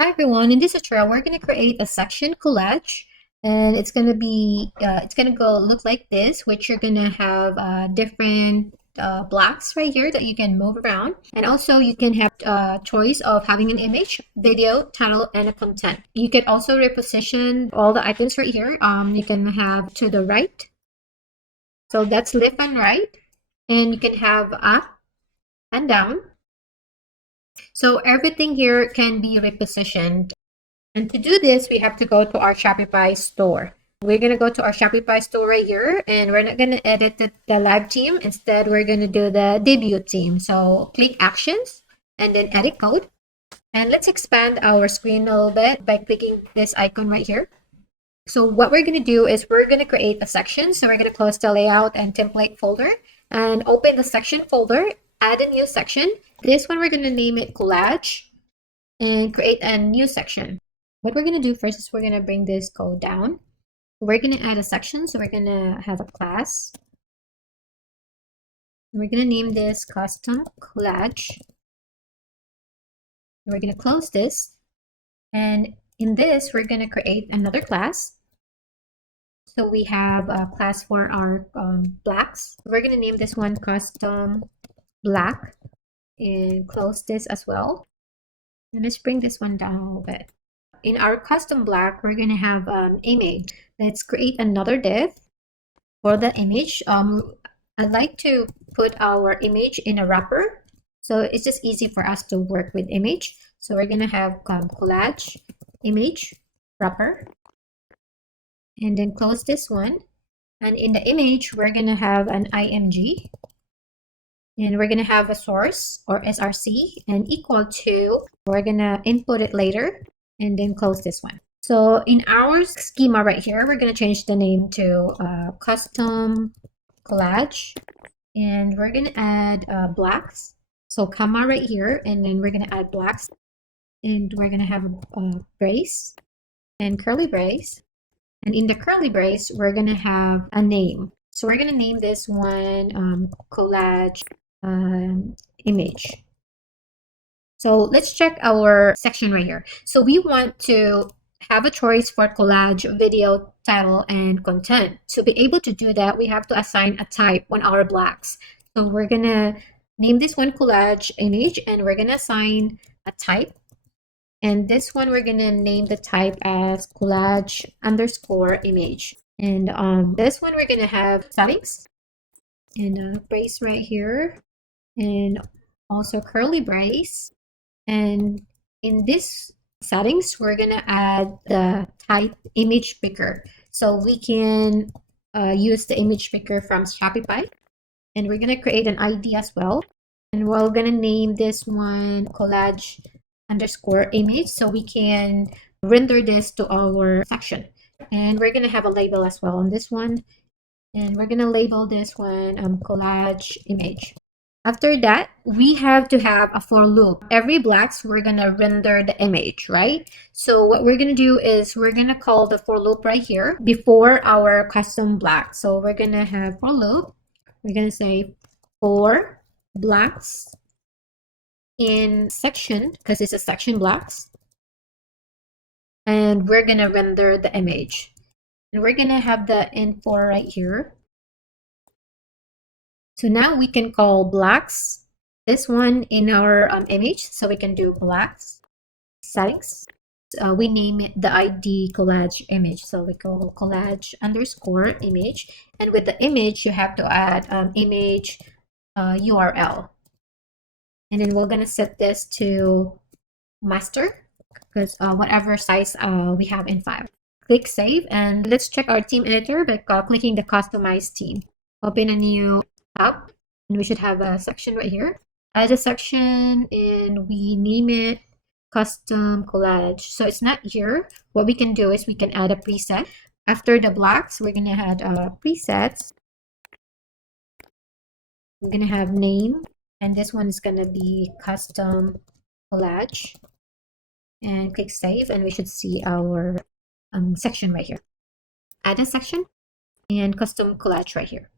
Hi everyone, in this tutorial we're going to create a section collage, and it's going to be it's going to go look like this, which you're going to have different blocks right here that you can move around, and also you can have choice of having an image, video, title, and a content. You can also reposition all the icons right here. You can have to the right, so that's left and right, and you can have up and down. So everything here can be repositioned. And to do this, we have to go to our Shopify store. We're going to go to our Shopify store right here, and we're not going to edit the live theme. Instead, we're going to do the debut theme. So click actions and then edit code. And let's expand our screen a little bit by clicking this icon right here. So what we're going to do is we're going to create a section. So we're going to close the layout and template folder and open the section folder, add a new section. This one, we're going to name it collage and create a new section. What we're going to do first is we're going to bring this code down. We're going to add a section. So we're going to have a class. We're going to name this custom collage. We're going to close this. And in this, we're going to create another class. So we have a class for our blacks. We're going to name this one custom black and close this as well. And let's bring this one down a little bit. In our custom black, we're going to have an image. Let's create another div for the image. I'd like to put our image in a wrapper, so it's just easy for us to work with image. So we're going to have collage image wrapper, and then close this one. And in the image, we're going to have an img, and we're going to have a source or src and equal to, we're going to input it later, and then close this one. So in our schema right here, we're going to change the name to custom collage, and we're going to add blacks. So comma right here, and then we're going to add blacks, and we're going to have a brace and curly brace. And in the curly brace, we're going to have a name. So we're going to name this one collage image. So let's check our section right here. So we want to have a choice for collage, video, title, and content. To be able to do that, we have to assign a type on our blocks. So we're going to name this one collage image, and we're going to assign a type. And this one, we're going to name the type as collage underscore image. And this one, we're going to have settings and a brace right here, and also curly brace. And in this settings, we're going to add the type image picker. So we can use the image picker from Shopify. And we're going to create an ID as well. And we're going to name this one collage underscore image, so we can render this to our section. And we're going to have a label as well on this one. And we're going to label this one collage image. After that, we have to have a for loop. Every blacks, we're going to render the image, right? So what we're going to do is we're going to call the for loop right here before our custom black. So we're going to have for loop. We're going to say for blacks in section, because it's a section blocks. And we're going to render the image. And we're going to have the info right here. So now we can call blacks, this one in our image. So we can do blacks settings. We name it the ID collage image. So we call collage underscore image. And with the image, you have to add image URL. And then we're going to set this to master, because whatever size we have in file. Click save, and let's check our theme editor by clicking the customize theme. Open a new tab, and we should have a section right here. Add a section, and we name it custom collage. So it's not here. What we can do is we can add a preset. After the blocks, we're going to add presets. We're going to have name, and this one is going to be custom collage. And click save, and we should see our section right here. Add a section and custom collage right here.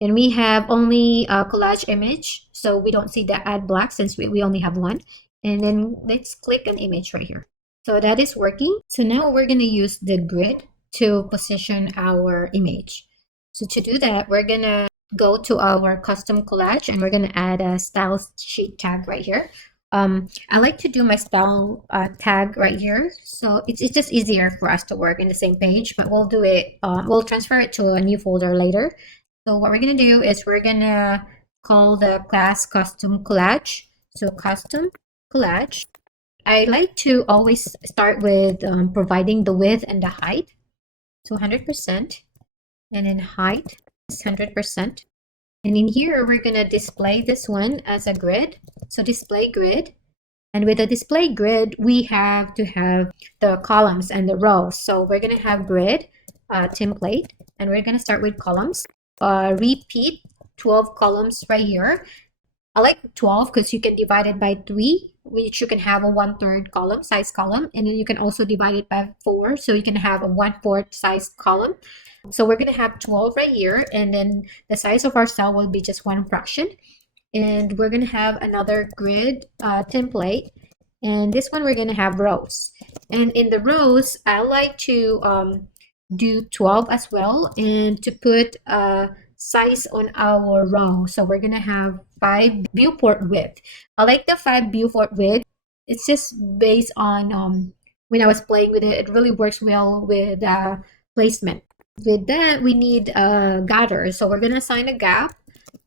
And we have only a collage image, so we don't see the add block since we only have one. And then let's click an image right here. So that is working. So now we're going to use the grid to position our image. So to do that, we're going to go to our custom collage and we're going to add a style sheet tag right here. I like to do my style tag right here. So it's just easier for us to work in the same page, but we'll do it, we'll transfer it to a new folder later. So what we're going to do is we're going to call the class custom collage. So custom collage. I like to always start with providing the width and the height. So 100%, and then height is 100%. And in here, we're going to display this one as a grid. So display grid. And with the display grid, we have to have the columns and the rows. So we're going to have grid template, and we're going to start with columns. Repeat 12 columns right here. I like 12 because you can divide it by 3, which you can have a 1/3 column, size column. And then you can also divide it by 4, so you can have a 1/4 size column. So we're going to have 12 right here. And then the size of our cell will be just one fraction. And we're going to have another grid template. And this one, we're going to have rows. And in the rows, I like to do 12 as well. And to put size on our row. So we're going to have 5 viewport width. I like the 5 viewport width. It's just based on when I was playing with it, it really works well with placement. With that, we need a gather. So we're going to assign a gap,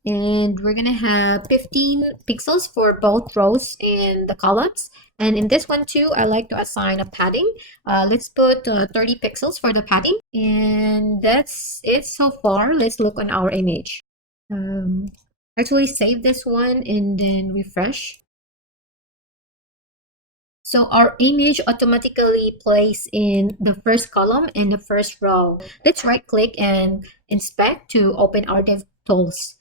and we're going to have 15 pixels for both rows and the columns. And in this one too, I like to assign a padding. Let's put 30 pixels for the padding. And that's it so far. Let's look on our image. Actually save this one and then refresh. So our image automatically plays in the first column and the first row. Let's right click and inspect to open our dev tools.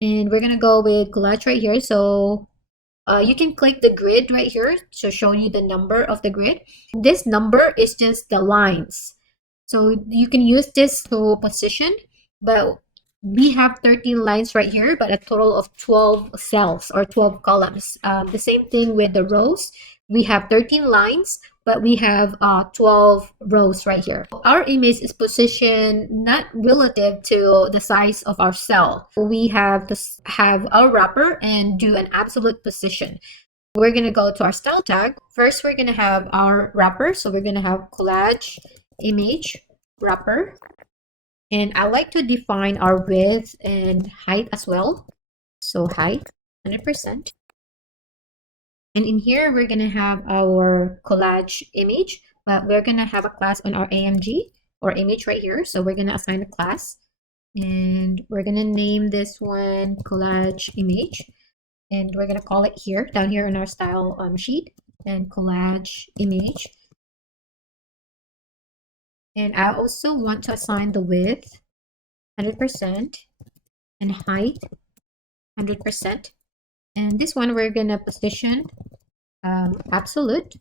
And we're going to go with collage right here. So you can click the grid right here to show you the number of the grid. This number is just the lines. So you can use this to position, but we have 13 lines right here, but a total of 12 cells or 12 columns. The same thing with the rows. We have 13 lines, but we have 12 rows right here. Our image is positioned not relative to the size of our cell. We have to have our wrapper and do an absolute position. We're going to go to our style tag. First, we're going to have our wrapper. So we're going to have collage image wrapper. And I like to define our width and height as well. So height, 100%. And in here, we're going to have our collage image, but we're going to have a class on our AMG or image right here. So we're going to assign a class, and we're going to name this one collage image. And we're going to call it here, down here in our style sheet, and collage image. And I also want to assign the width, 100%, and height, 100%. And this one, we're going to position absolute.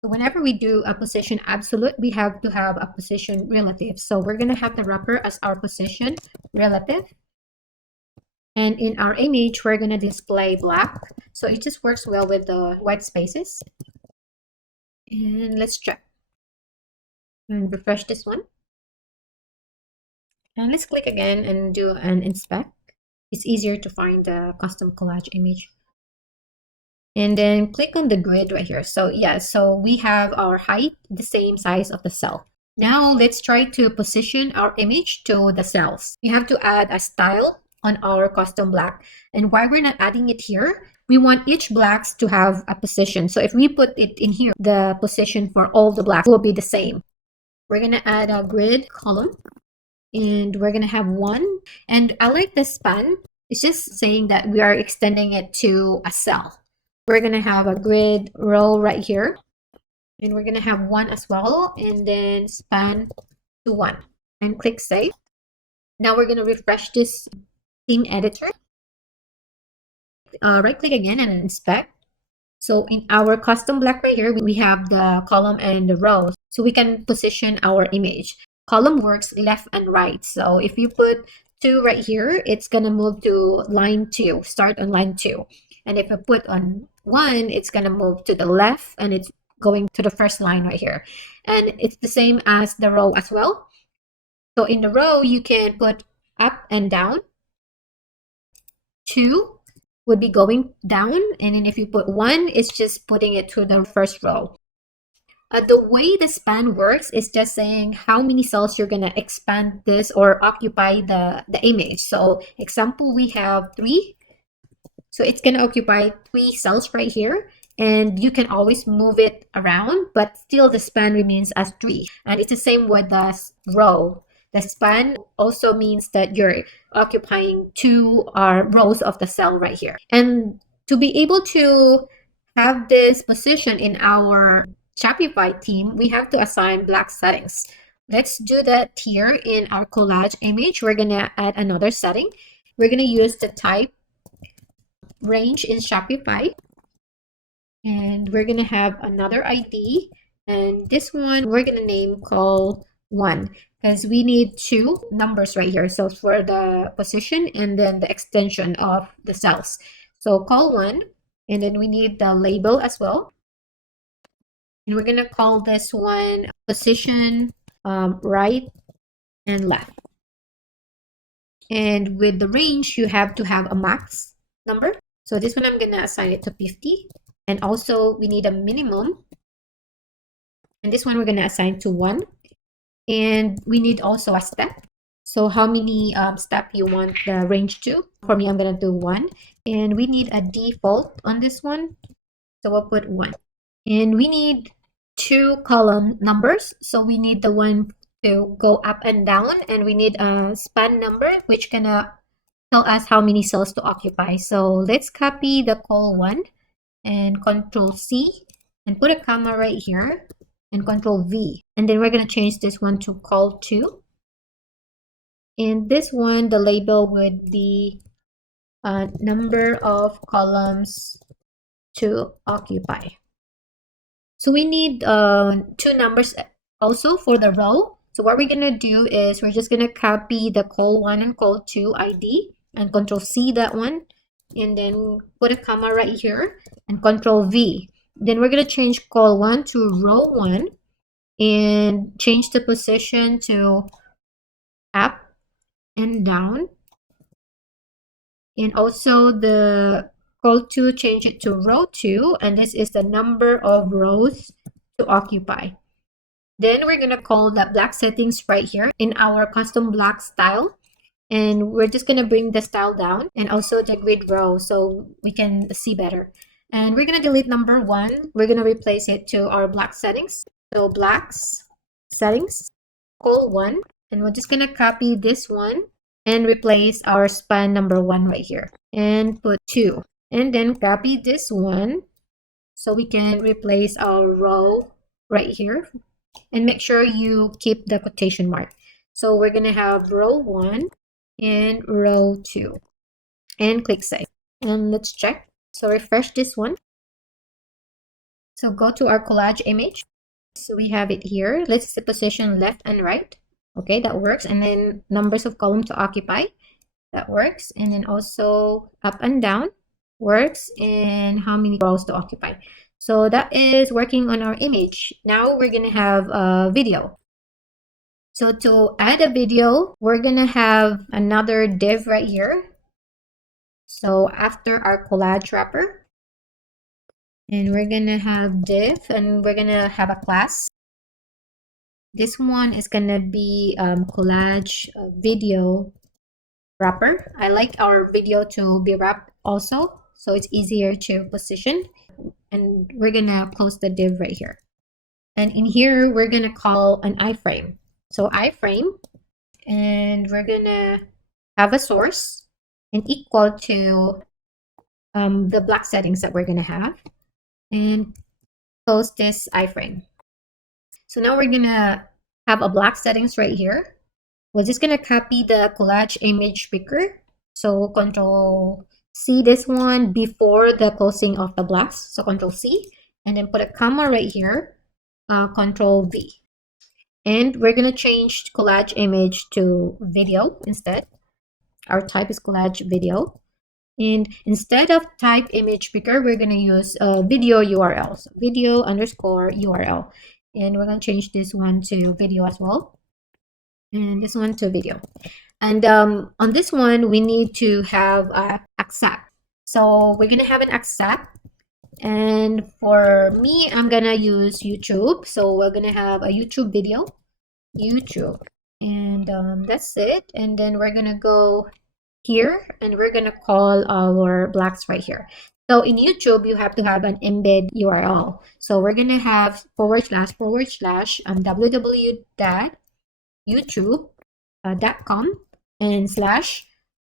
So whenever we do a position absolute, we have to have a position relative. So we're going to have the wrapper as our position relative. And in our image, we're going to display black. So it just works well with the white spaces. And let's check. And refresh this one. And let's click again and do an inspect. It's easier to find the custom collage image. And then click on the grid right here. So yeah, so we have our height the same size of the cell. Now let's try to position our image to the cells. We have to add a style on our custom black. And why we're not adding it here, we want each blacks to have a position. So if we put it in here, the position for all the blacks will be the same. We're going to add a grid column, and we're going to have 1. And I like the span. It's just saying that we are extending it to a cell. We're going to have a grid row right here, and we're going to have 1 as well, and then span to 1, and click save. Now we're going to refresh this theme editor. Right click again and inspect. So in our custom black right here, we have the column and the rows. So we can position our image. Column works left and right. So if you put 2 right here, it's going to move to line 2, start on line 2. And if you put on 1, it's going to move to the left, and it's going to the first line right here. And it's the same as the row as well. So in the row, you can put up and down. 2 would be going down, and then if you put 1, it's just putting it to the first row. The way the span works is just saying how many cells you're gonna expand this or occupy the image. So example, we have 3. So it's gonna occupy 3 cells right here, and you can always move it around, but still the span remains as 3. And it's the same with the row. The span also means that you're occupying 2 rows of the cell right here. And to be able to have this position in our Shopify theme, we have to assign black settings. Let's do that here in our collage image. We're gonna add another setting. We're gonna use the type range in Shopify, and we're gonna have another ID, and this one we're gonna name call 1 because we need 2 numbers right here. So for the position and then the extension of the cells. So call 1, and then we need the label as well. And we're gonna call this one position right and left. And with the range, you have to have a max number. So this one I'm gonna assign it to 50. And also we need a minimum. And this one we're gonna assign to 1. And we need also a step. So how many step you want the range to? For me, I'm gonna do 1. And we need a default on this one. So we'll put 1. And we need 2 column numbers. So we need the one to go up and down, and we need a span number, which gonna tell us how many cells to occupy. So let's copy the call 1 and Control C and put a comma right here and Control V. And then we're gonna change this one to call 2. And this one, the label would be number of columns to occupy. So we need 2 numbers also for the row. So what we're gonna do is we're just gonna copy the call 1 and call 2 ID and Control C that one, and then put a comma right here and Control V. Then we're gonna change call 1 to row 1 and change the position to up and down, and also the call 2 change it to row 2, and this is the number of rows to occupy. Then we're gonna call the black settings right here in our custom black style, and we're just gonna bring the style down and also the grid row so we can see better. And we're gonna delete number 1. We're gonna replace it to our black settings. So blacks settings call 1, and we're just gonna copy this one and replace our span number 1 right here and put 2, and then copy this one so we can replace our row right here, and make sure you keep the quotation mark. So we're gonna have row 1 and row 2 and click save, and let's check. So refresh this one. So go to our collage image. So we have it here. Let's position left and right. Okay, that works. And then numbers of column to occupy, that works. And then also up and down works, and how many rows to occupy. So that is working on our image. Now we're gonna have a video. So to add a video, we're gonna have another div right here. So after our collage wrapper, and we're gonna have div, and we're gonna have a class. This one is gonna be collage video wrapper. I like our video to be wrapped also, so it's easier to position. And we're gonna close the div right here. And in here, we're gonna call an iframe. So iframe, and we're gonna have a source and equal to the black settings that we're gonna have, and close this iframe. So now we're gonna have a black settings right here. We're just gonna copy the collage image picker. So Control C this one before the closing of the blacks. So Control C, and then put a comma right here, Control V. And we're gonna change collage image to video instead. Our type is collage video. And instead of type image picker, we're going to use video URL. So video underscore URL. And we're going to change this one to video as well. And this one to video. And on this one, we need to have accept. So we're going to have an accept. And for me, I'm going to use YouTube. So we're going to have a YouTube video. YouTube. And that's it. And then we're going to go here and we're going to call our blocks right here. So in YouTube, you have to have an embed URL. So we're going to have / www.youtube.com and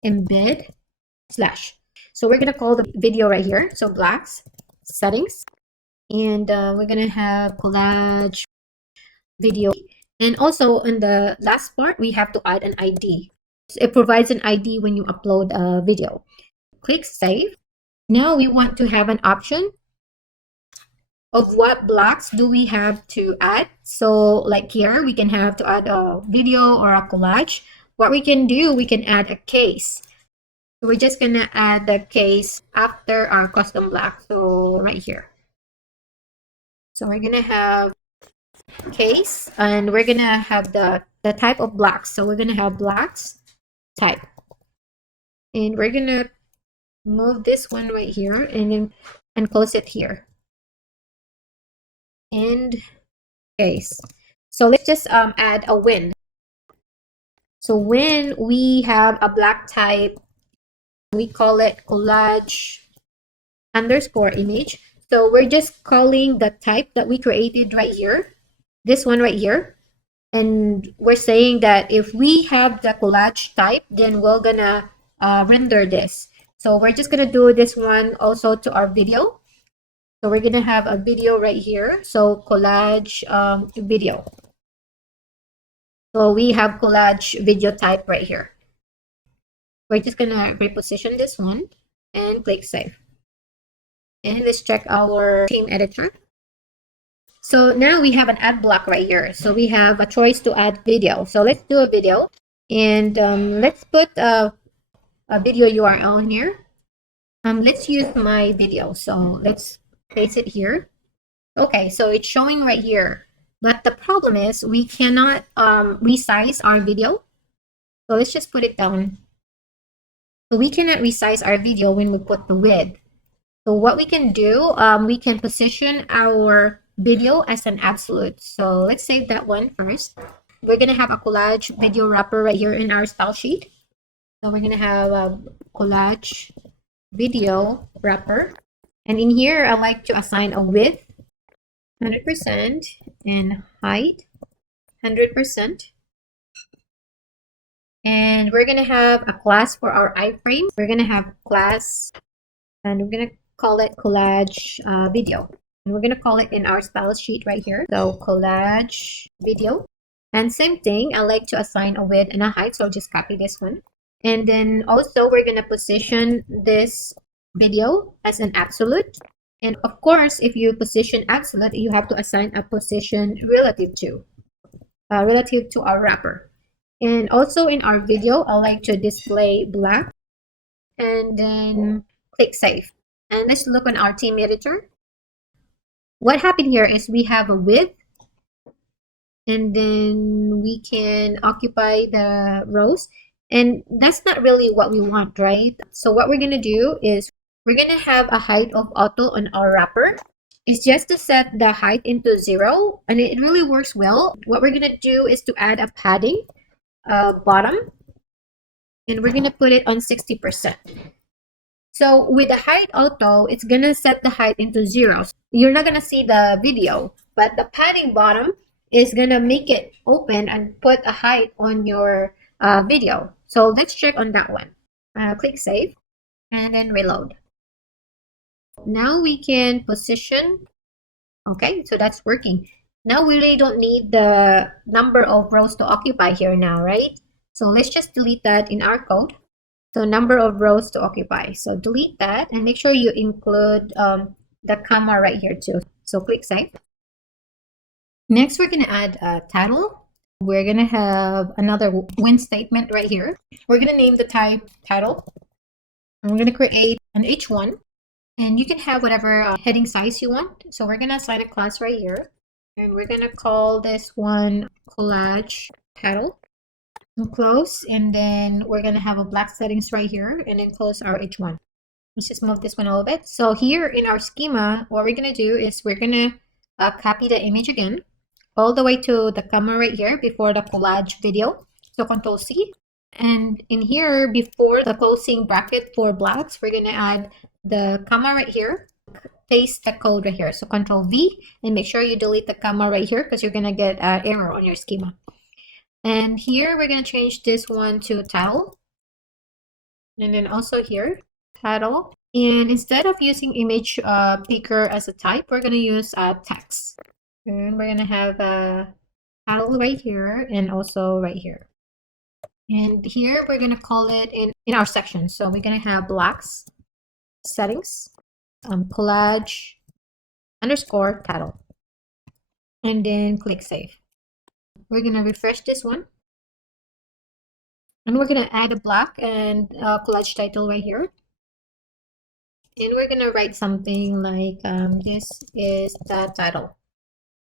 /embed/. So we're going to call the video right here. So blocks, settings, and we're going to have collage video. And also in the last part, we have to add an ID. So it provides an ID when you upload a video. Click save. Now we want to have an option of what blocks do we have to add. So like here, we can have to add a video or a collage. What we can do, we can add a case. So we're just gonna add the case after our custom block. So right here. So we're gonna have case and we're gonna have the type of blocks. So we're gonna have blocks type. And we're gonna move this one right here and close it here. And case. So let's just add a when. So when we have a block type, we call it collage underscore image. So we're just calling the type that we created right here, this one right here. And we're saying that if we have the collage type, then we're gonna render this. So we're just gonna do this one also to our video. So we're gonna have a video right here. So collage video. So we have collage video type right here. We're just gonna reposition this one and click save. And let's check our theme editor. So now we have an ad block right here. So we have a choice to add video. So let's do a video. And let's put a video URL in here. Let's use my video. So let's place it here. Okay, so it's showing right here. But the problem is we cannot resize our video. So let's just put it down. So we cannot resize our video when we put the width. So what we can do, we can position our video as an absolute. So let's save that one first. We're going to have a collage video wrapper right here in our style sheet. So we're going to have a collage video wrapper. And in here, I like to assign a width 100% and height 100%. And we're going to have a class for our iframe. We're going to have class and we're going to call it collage video. And we're going to call it in our style sheet right here. So collage video. And same thing, I like to assign a width and a height. So I'll just copy this one. And then also we're going to position this video as an absolute. And of course, if you position absolute, you have to assign a position relative to our wrapper. And also in our video, I like to display black and then click save. And let's look on our theme editor. What happened here is we have a width and then we can occupy the rows. And that's not really what we want, right? So what we're going to do is we're going to have a height of auto on our wrapper. It's just to set the height into 0 and it really works well. What we're going to do is to add a padding bottom and we're going to put it on 60%. So with the height auto, it's going to set the height into 0. You're not going to see the video, but the padding bottom is going to make it open and put a height on your video. So let's check on that one. Click save and then reload. Now we can position. Okay, so that's working. Now we really don't need the number of rows to occupy here now, right? So let's just delete that in our code. So number of rows to occupy. So delete that and make sure you include the comma right here too. So click save. Next, we're going to add a title. We're going to have another when statement right here. We're going to name the type title. I'm going to create an H1, and you can have whatever heading size you want. So we're going to assign a class right here, and we're going to call this one Collage title. And close, and then we're going to have a black settings right here, and then close our H1. Let's just move this one a little bit. So here in our schema, what we're going to do is we're going to copy the image again all the way to the comma right here before the collage video. So Control C. And in here, before the closing bracket for blacks, we're going to add the comma right here. Paste the code right here. So Control V, and make sure you delete the comma right here because you're going to get an error on your schema. And here, we're going to change this one to title. And then also here, title. And instead of using image picker as a type, we're going to use text. And we're going to have a title right here and also right here. And here we're going to call it in our section. So we're going to have blacks, settings, collage, underscore title. And then click save. We're going to refresh this one. And we're going to add a black and collage title right here. And we're going to write something like this is the title.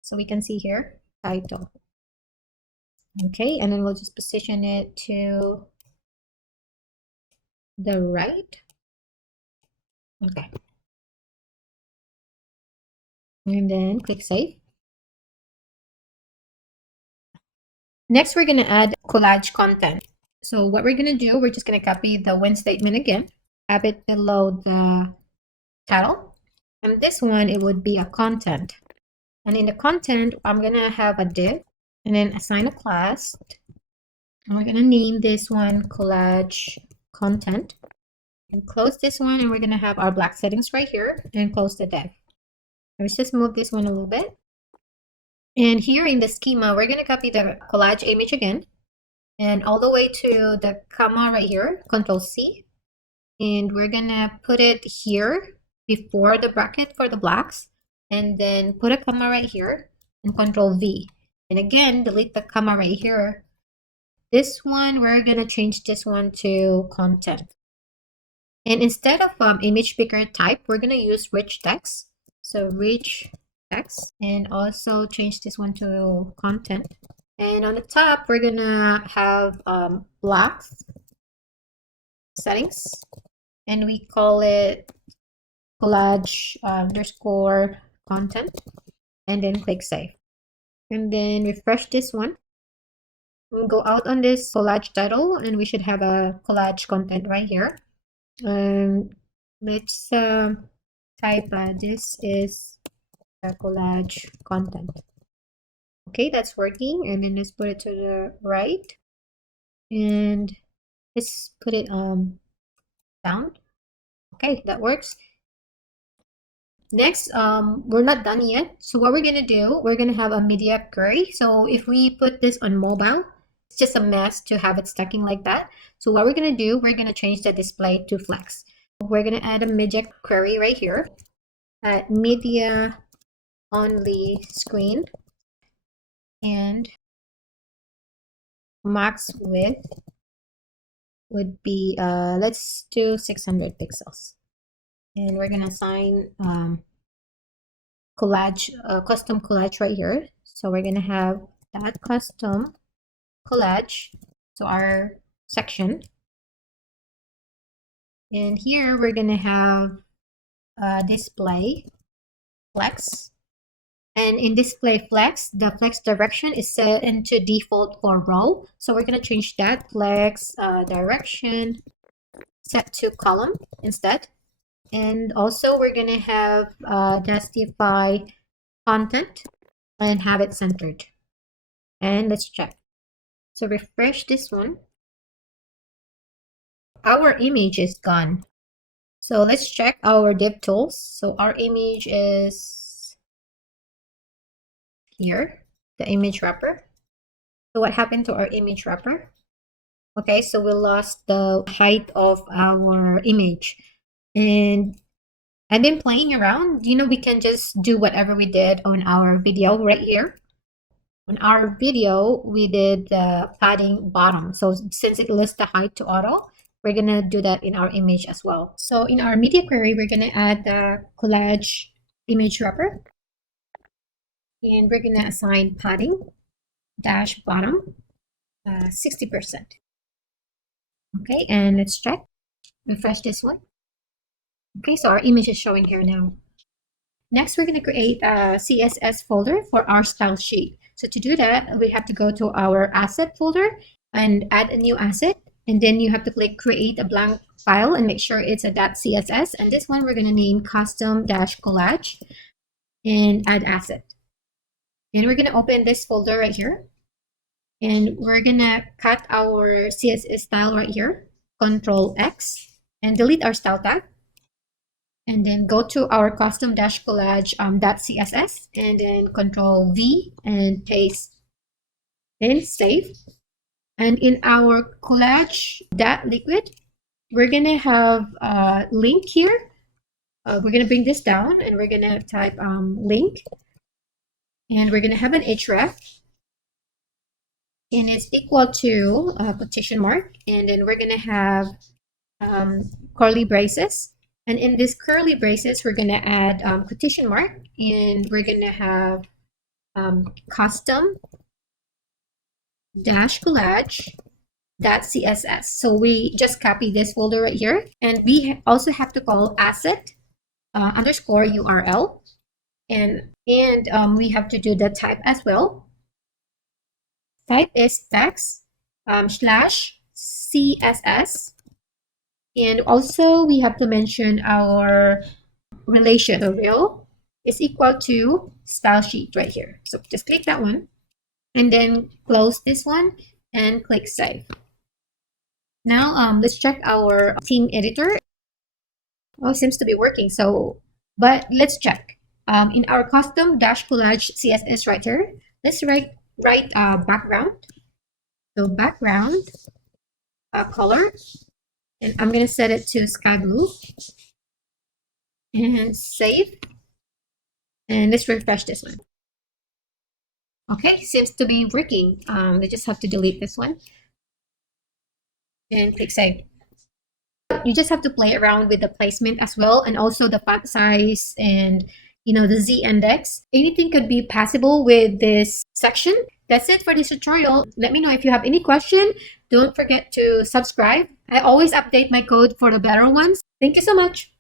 So we can see here, title. Okay, and then we'll just position it to the right. Okay. And then click save. Next, we're going to add collage content. So what we're going to do, we're just going to copy the when statement again, have it below the title. And this one, it would be a content. And in the content, I'm going to have a div and then assign a class. And we're going to name this one collage content. And close this one, and we're going to have our black settings right here and close the div. Let's just move this one a little bit. And here in the schema, we're going to copy the collage image again. And all the way to the comma right here, Control C. And we're going to put it here before the bracket for the blacks. And then put a comma right here and Control V. And again, delete the comma right here. This one, we're going to change this one to content. And instead of image picker type, we're going to use rich text. So rich text, and also change this one to content. And on the top, we're going to have blacks settings. And we call it collage underscore content. And then click save. And then refresh this one. We'll go out on this collage title, and we should have a collage content right here. Let's type this is the collage content. Okay, that's working. And then let's put it to the right. And let's put it down. Okay, that works. Next, we're not done yet. So what we're going to do, we're going to have a media query. So if we put this on mobile, it's just a mess to have it stacking like that. So what we're going to do, we're going to change the display to flex. We're going to add a media query right here at media only screen, and max width would be, let's do 600 pixels. And we're going to assign collage, custom collage right here. So we're going to have that custom collage, so our section. And here we're going to have display flex. And in display flex, the flex direction is set into default for row. So we're going to change that flex direction set to column instead. And also we're going to have justify content and have it centered. And let's check. So refresh this one. Our image is gone. So let's check our div tools. So our image is here, the image wrapper. So what happened to our image wrapper? Okay, so we lost the height of our image. And I've been playing around. You know, we can just do whatever we did on our video right here. On our video, we did the padding bottom. So since it lists the height to auto, we're gonna do that in our image as well. So in our media query, we're gonna add the collage image wrapper, and we're gonna assign padding dash bottom 60%. Okay, and let's check. Refresh this one. Okay, so our image is showing here now. Next, we're going to create a CSS folder for our style sheet. So to do that, we have to go to our asset folder and add a new asset. And then you have to click create a blank file and make sure it's a .css. And this one we're going to name custom-collage and add asset. And we're going to open this folder right here. And we're going to cut our CSS style right here. Control X and delete our style tag. And then go to our custom-collage .css and then Control V and paste. Then save. And in our collage.liquid, we're gonna have a link here. We're gonna bring this down and we're gonna type link. And we're gonna have an href. And it's equal to quotation mark. And then we're gonna have curly braces. And in this curly braces, we're going to add quotation mark, and we're going to have custom-collage.css. So we just copy this folder right here. And we also have to call asset underscore URL. And we have to do the type as well. Type is text slash CSS. And also we have to mention our relation. The rel is equal to style sheet right here. So just click that one and then close this one and click save. Now let's check our theme editor. Oh, it seems to be working. So, but let's check. In our custom-collage CSS right here, let's write background. So background color. And I'm going to set it to sky blue and save. And let's refresh this one. Okay, seems to be working. We just have to delete this one and click save. You just have to play around with the placement as well, and also the font size and the Z index. Anything could be possible with this section. That's it for this tutorial. Let me know if you have any question. Don't forget to subscribe. I always update my code for the better ones. Thank you so much.